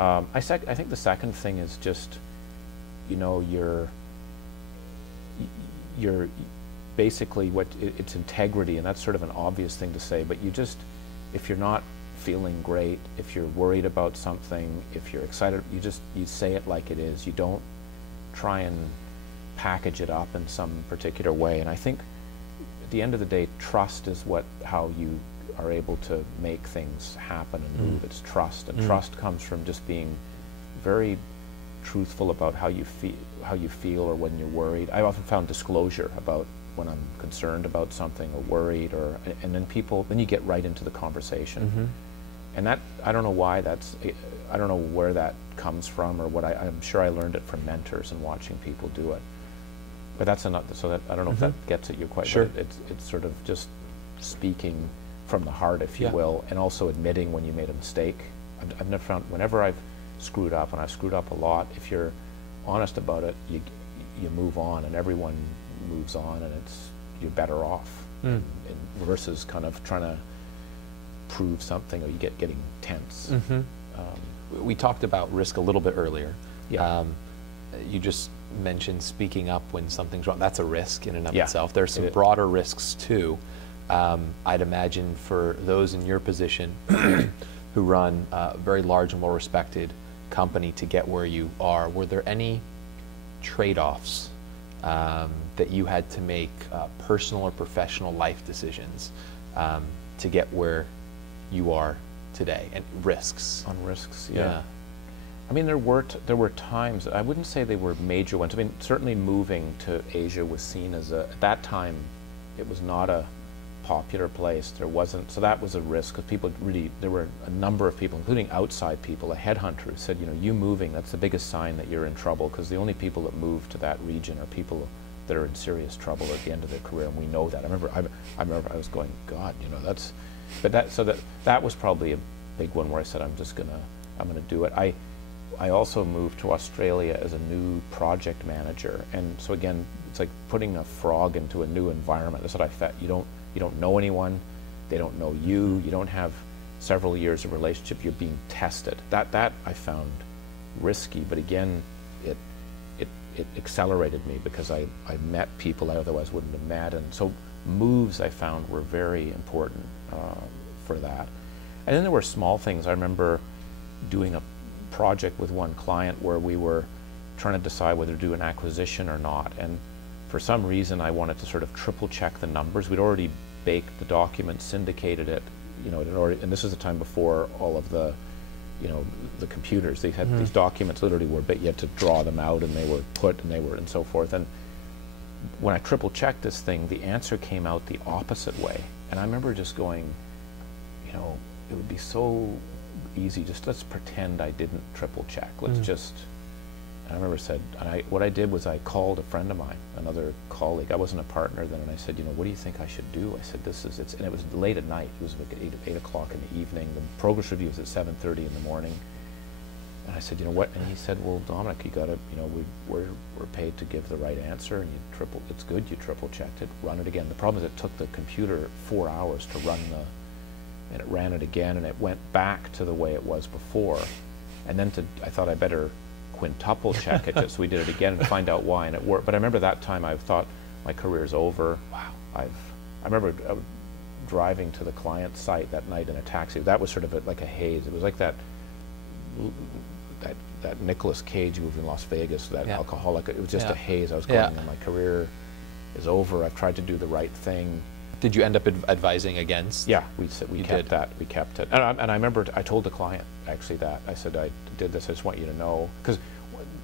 I think the second thing is just, you know, you're basically it's integrity, and that's sort of an obvious thing to say, but you just, if you're not feeling great, if you're worried about something, if you're excited, you say it like it is. You don't try and package it up in some particular way. And I think at the end of the day, trust is how you are able to make things happen and move. It's trust, and trust comes from just being very truthful about how you feel or when you're worried. I often found disclosure about when I'm concerned about something or worried, and then you get right into the conversation. And that, I don't know why I don't know where that comes from, or I'm sure I learned it from mentors and watching people do it. But that's another, so that, I don't know if that gets at your question. Sure. It's sort of just speaking from the heart, if you will, and also admitting when you made a mistake. I've never found, whenever I've screwed up, and I've screwed up a lot, if you're honest about it, you move on, and everyone moves on, and you're better off, versus kind of trying to prove something, or you getting tense. We talked about risk a little bit earlier. Yeah. You just mentioned speaking up when something's wrong. That's a risk in and of itself. There's some It broader risks too. I'd imagine for those in your position who run a very large and well-respected company to get where you are, were there any trade-offs that you had to make, personal or professional life decisions, to get where you are today, and risks? On risks, yeah. I mean, there were times, I wouldn't say they were major ones. I mean, certainly moving to Asia was seen as at that time, it was not a popular place. There wasn't, so that was a risk, because people there were a number of people, including outside people, a headhunter who said, you know, you moving, that's the biggest sign that you're in trouble, because the only people that move to that region are people that are in serious trouble at the end of their career, and we know that. I remember I was going, God, you know, that was probably a big one where I said, I'm gonna do it. I also moved to Australia as a new project manager, and so again, it's like putting a frog into a new environment. That's what I felt. You don't know anyone, they don't know you, you don't have several years of relationship, you're being tested. That I found risky, but again, it accelerated me, because I met people I otherwise wouldn't have met, and so moves I found were very important for that. And then there were small things. I remember doing a project with one client where we were trying to decide whether to do an acquisition or not, and for some reason I wanted to sort of triple check the numbers. We'd already baked the document, syndicated it, you know, and this was the time before all of the, you know, the computers. They had these documents literally were, but you had to draw them out, and they were put, and they were, and so forth. And when I triple checked this thing, the answer came out the opposite way, and I remember just going, you know, it would be so easy, just let's pretend I didn't triple check. Let's just, and I remember what I did was I called a friend of mine, another colleague. I wasn't a partner then, and I said, you know, what do you think I should do? I said, and it was late at night. It was like 8 o'clock in the evening. The progress review was at 7:30 in the morning. And I said, you know what? And he said, well, Dominic, you gotta, you know, we're paid to give the right answer, and it's good you triple checked it, run it again. The problem is it took the computer 4 hours to run and it ran it again, and it went back to the way it was before. And then I thought I better quintuple check it, just so we did it again and find out why, and it worked. But I remember that time I thought, my career's over. Wow. I remember driving to the client site that night in a taxi. That was sort of like a haze. It was like that Nicolas Cage movie in Las Vegas, that alcoholic. It was just a haze. I was going, my career is over. I've tried to do the right thing. Did you end up advising against? Yeah, we kept that. We kept it. And I remember I told the client actually that. I said, I did this, I just want you to know, because,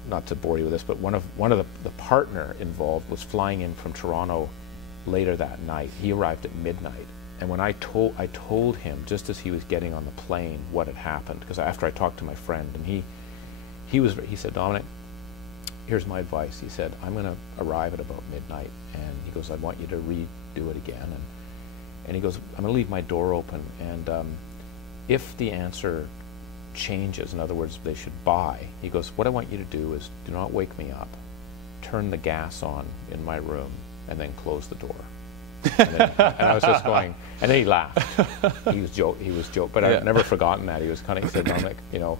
not to bore you with this, but one of the partner involved was flying in from Toronto later that night. He arrived at midnight, and when I told him just as he was getting on the plane what had happened, because after I talked to my friend, and he said, Dominic, here's my advice. He said, I'm going to arrive at about midnight, and he goes, I want you to redo it again, and he goes, I'm going to leave my door open, and if the answer changes, in other words, they should buy, he goes, what I want you to do is do not wake me up, turn the gas on in my room, and then close the door. And I was just going, and then he laughed. He was joke, but I've never forgotten that. He was kind of, he said, Dominic, you know,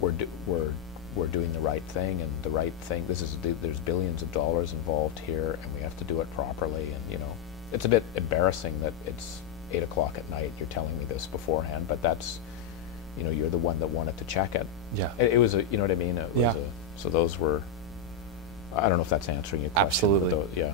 we're doing the right thing, and the right thing, there's billions of dollars involved here, and we have to do it properly. And you know, it's a bit embarrassing that it's 8 o'clock at night, you're telling me this beforehand, but that's, you know, you're the one that wanted to check it. Yeah. It was a, you know what I mean? It was yeah. So those were, I don't know if that's answering your question. Absolutely. Yeah.